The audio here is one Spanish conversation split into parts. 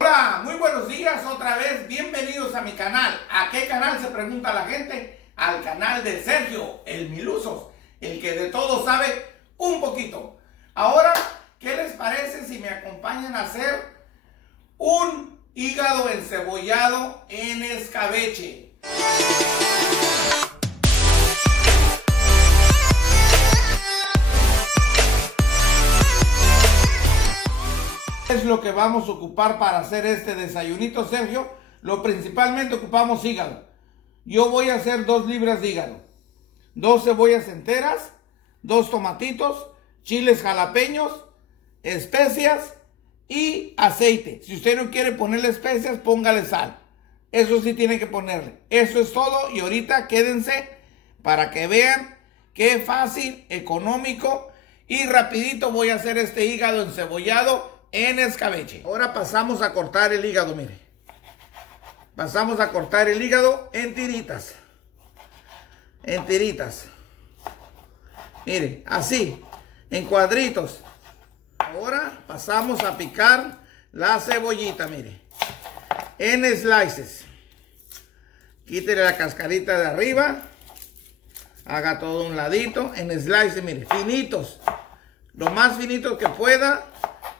Hola, muy buenos días otra vez, bienvenidos a mi canal. ¿A qué canal se pregunta la gente? Al canal de Sergio, el Milusos, el que de todo sabe un poquito. Ahora, ¿qué les parece si me acompañan a hacer un hígado encebollado en escabeche? Es lo que vamos a ocupar para hacer este desayunito, Sergio. Lo principalmente ocupamos hígado. Yo voy a hacer 2 libras de hígado, 2 cebollas enteras, 2 tomatitos, chiles jalapeños, especias y aceite. Si usted no quiere ponerle especias, póngale sal. Eso sí tiene que ponerle. Eso es todo, y ahorita quédense para que vean qué fácil, económico y rapidito voy a hacer este hígado encebollado en escabeche. Ahora pasamos a cortar el hígado, mire. Pasamos a cortar el hígado en tiritas. En tiritas. Mire, así, en cuadritos. Ahora pasamos a picar la cebollita, mire. En slices. Quítele la cascarita de arriba. Haga todo un ladito. En slices, mire, finitos. Lo más finitos que pueda,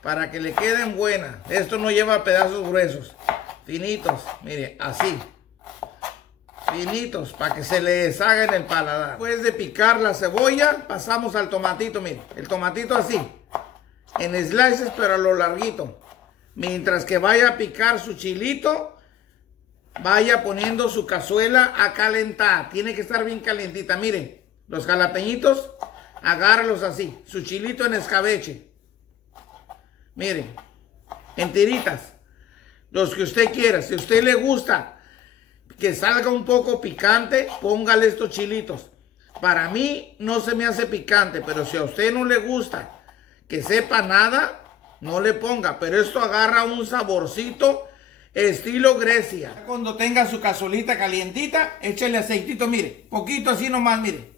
para que le queden buenas. Esto no lleva pedazos gruesos. Finitos, mire, así. Finitos, para que se le deshaga en el paladar. Después de picar la cebolla, pasamos al tomatito, mire. El tomatito así. En slices, pero a lo larguito. Mientras que vaya a picar su chilito, vaya poniendo su cazuela a calentar. Tiene que estar bien calientita. Miren, los jalapeñitos, agárralos así. Su chilito en escabeche. Miren, en tiritas, los que usted quiera. Si a usted le gusta que salga un poco picante, póngale estos chilitos. Para mí no se me hace picante, pero si a usted no le gusta que sepa nada, no le ponga. Pero esto agarra un saborcito estilo Grecia. Cuando tenga su cazuelita calientita, échale aceitito, mire, poquito así nomás, mire.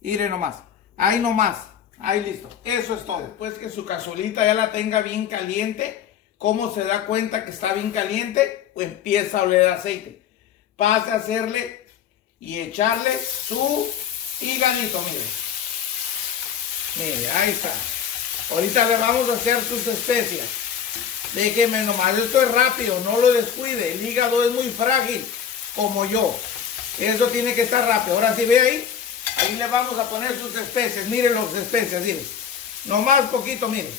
Mire nomás, ahí nomás. Ahí listo, eso es todo. Después que su cazuelita ya la tenga bien caliente, ¿cómo se da cuenta que está bien caliente? Pues empieza a oler aceite. Pase a hacerle y echarle su hígadito, mire. Mire, ahí está. Ahorita le vamos a hacer sus especias. Déjeme nomás, esto es rápido, no lo descuide. El hígado es muy frágil, como yo. Eso tiene que estar rápido. Ahora sí ve ahí. Ahí le vamos a poner sus especias. Miren las especias, miren. Nomás poquito, miren.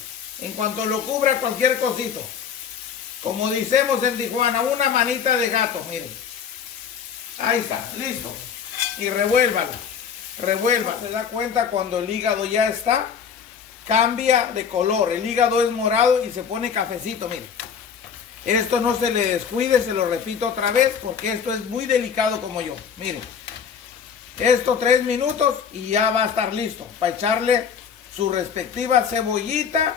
En cuanto lo cubra cualquier cosito. Como decimos en Tijuana, una manita de gato, miren. Ahí está, listo. Y revuélvala. Revuelva. Se da cuenta cuando el hígado ya está, cambia de color. El hígado es morado y se pone cafecito, miren. Esto no se le descuide, se lo repito otra vez, porque esto es muy delicado como yo. Miren. Esto 3 minutos y ya va a estar listo para echarle su respectiva cebollita,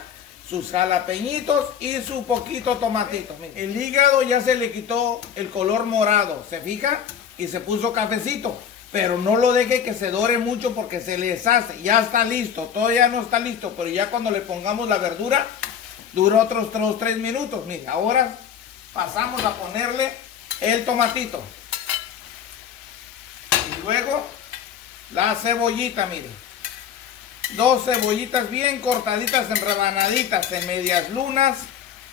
sus jalapeñitos y su poquito tomatito. El hígado ya se le quitó el color morado, ¿se fija? Y se puso cafecito, pero no lo deje que se dore mucho porque se le deshace. Ya está listo, todavía no está listo, pero ya cuando le pongamos la verdura, dura otros 3 minutos. Mire, ahora pasamos a ponerle el tomatito. Y luego la cebollita, mire. 2 cebollitas bien cortaditas en rebanaditas, en medias lunas,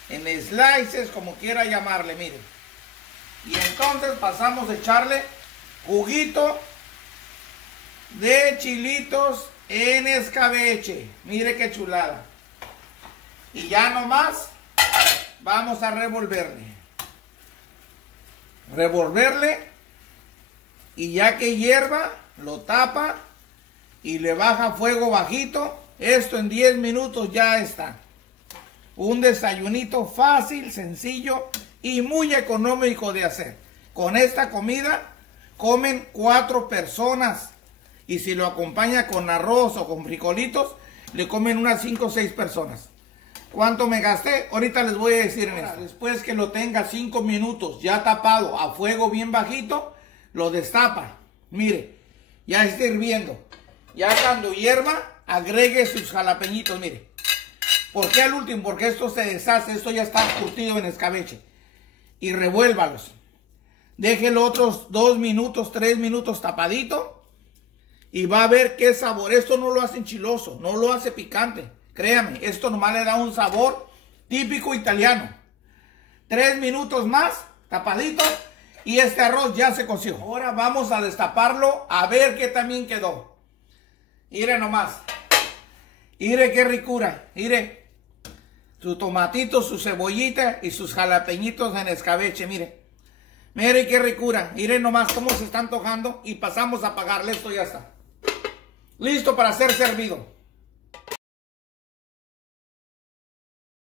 en slices, como quiera llamarle, mire. Y entonces pasamos a echarle juguito de chilitos en escabeche. Mire qué chulada. Y ya nomás vamos a revolverle. Revolverle. Y ya que hierva, lo tapa y le baja fuego bajito. Esto en 10 minutos ya está. Un desayunito fácil, sencillo y muy económico de hacer. Con esta comida comen 4 personas. Y si lo acompaña con arroz o con frijolitos, le comen unas 5 o 6 personas. ¿Cuánto me gasté? Ahorita les voy a decir en eso. Después que lo tenga 5 minutos ya tapado a fuego bien bajito, lo destapa. Mire, ya está hirviendo. Ya cuando hierva, agregue sus jalapeñitos, mire. ¿Por qué al último? Porque esto se deshace, esto ya está curtido en escabeche. Y revuélvalos. Déjelo otros 2 minutos, 3 minutos tapadito. Y va a ver qué sabor. Esto no lo hace enchiloso, no lo hace picante. Créame, esto nomás le da un sabor típico italiano. 3 minutos más, tapadito. Y este arroz ya se coció. Ahora vamos a destaparlo a ver qué también quedó. Mire nomás. Mire qué ricura. Mire. Su tomatito, su cebollita y sus jalapeñitos en escabeche. Mire. Mire qué ricura. Mire nomás cómo se está antojando. Y pasamos a apagarle. Esto ya está. Listo para ser servido.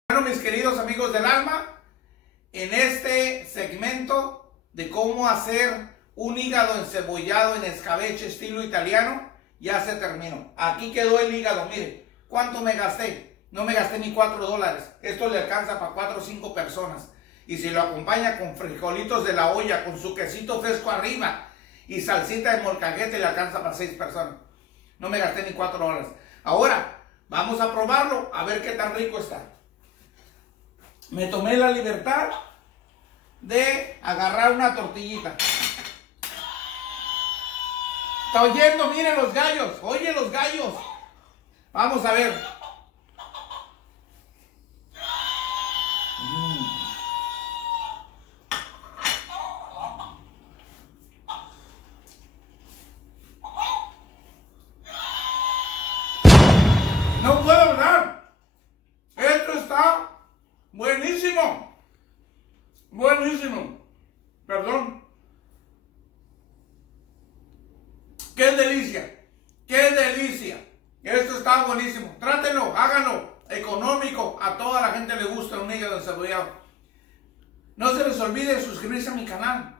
Bueno, mis queridos amigos del alma. En este segmento de cómo hacer un hígado encebollado en escabeche estilo italiano, ya se terminó. Aquí quedó el hígado, mire, ¿cuánto me gasté? No me gasté ni $4. Esto le alcanza para 4 o 5 personas. Y si lo acompaña con frijolitos de la olla, con su quesito fresco arriba y salsita de molcajete, le alcanza para 6 personas. No me gasté ni $4. Ahora, vamos a probarlo, a ver qué tan rico está. Me tomé la libertad de agarrar una tortillita. ¿Está oyendo? Miren los gallos. Oye los gallos. Vamos a ver. No puedo hablar. Esto está buenísimo. Buenísimo. Perdón. ¡Qué delicia! ¡Qué delicia! Esto está buenísimo. Trátenlo, háganlo. Económico. A toda la gente le gusta un hígado encebollado. No se les olvide suscribirse a mi canal.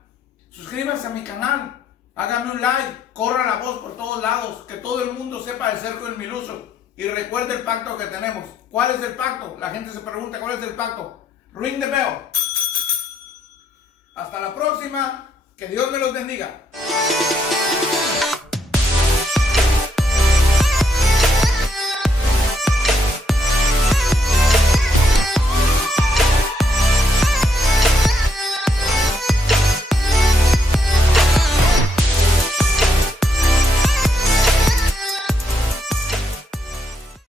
Suscríbanse a mi canal. Háganme un like. Corra la voz por todos lados. Que todo el mundo sepa el cerco del Miluso. Y recuerde el pacto que tenemos. ¿Cuál es el pacto? La gente se pregunta, ¿cuál es el pacto? Ring the bell. Hasta la próxima. Que Dios me los bendiga.